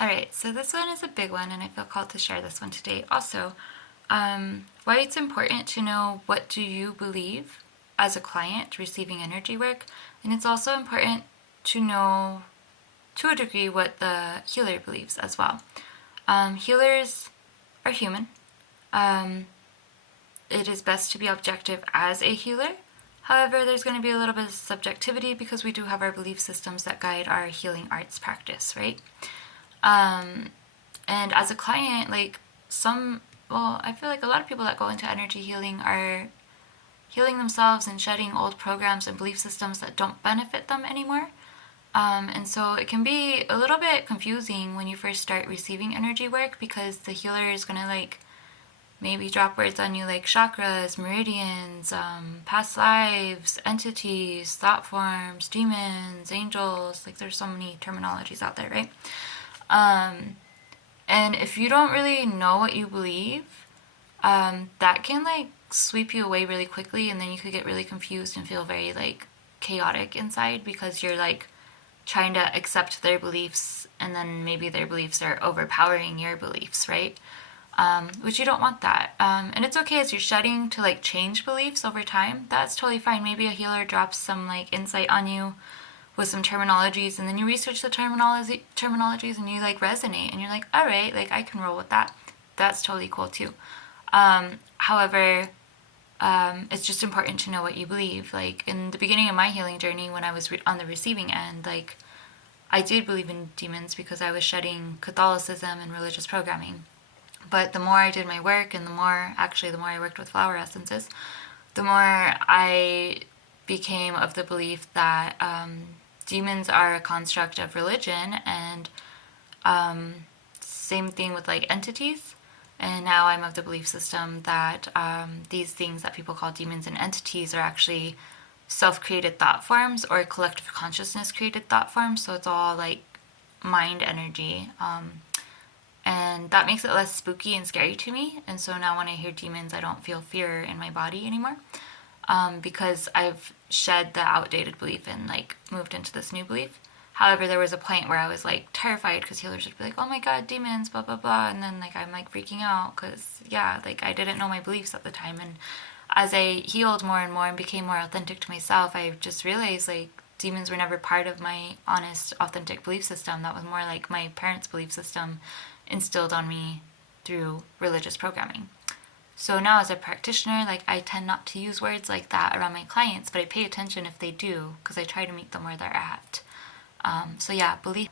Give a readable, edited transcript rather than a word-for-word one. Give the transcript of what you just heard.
Alright, so this one is a big one, and I feel called to share this one today. Also, why it's important to know what do you believe as a client receiving energy work, and it's also important to know, to a degree, what the healer believes as well. Healers are human. It is best to be objective as a healer. However, there's going to be a little bit of subjectivity because we do have our belief systems that guide our healing arts practice, right? And as a client, I feel like a lot of people that go into energy healing are healing themselves and shedding old programs and belief systems that don't benefit them anymore. And so it can be a little bit confusing when you first start receiving energy work because the healer is going to maybe drop words on you like chakras, meridians, past lives, entities, thought forms, demons, angels. There's so many terminologies out there, right? And if you don't really know what you believe, that can sweep you away really quickly, and then you could get really confused and feel very chaotic inside because you're trying to accept their beliefs, and then maybe their beliefs are overpowering your beliefs, right? Which you don't want that. And it's okay as you're shedding to change beliefs over time. That's totally fine. Maybe a healer drops some insight on you with some terminologies, and then you research the terminologies and you resonate, and you're like, all right, I can roll with that. That's totally cool too. However, it's just important to know what you believe. In the beginning of my healing journey, when I was on the receiving end, I did believe in demons because I was shedding Catholicism and religious programming. But the more I did my work, and the more I worked with flower essences, the more I became of the belief that demons are a construct of religion, and same thing with entities. And now I'm of the belief system that these things that people call demons and entities are actually self-created thought forms or collective consciousness created thought forms. So it's all mind energy. And that makes it less spooky and scary to me. And so now when I hear demons, I don't feel fear in my body anymore. Because I've shed the outdated belief and moved into this new belief. However, there was a point where I was terrified because healers would be like, oh my god, demons, blah blah blah, and then I'm freaking out because I didn't know my beliefs at the time. And as I healed more and more and became more authentic to myself, I just realized demons were never part of my honest, authentic belief system. That was more my parents' belief system instilled on me through religious programming. So now as a practitioner, I tend not to use words like that around my clients, but I pay attention if they do because I try to meet them where they're at. So yeah, belief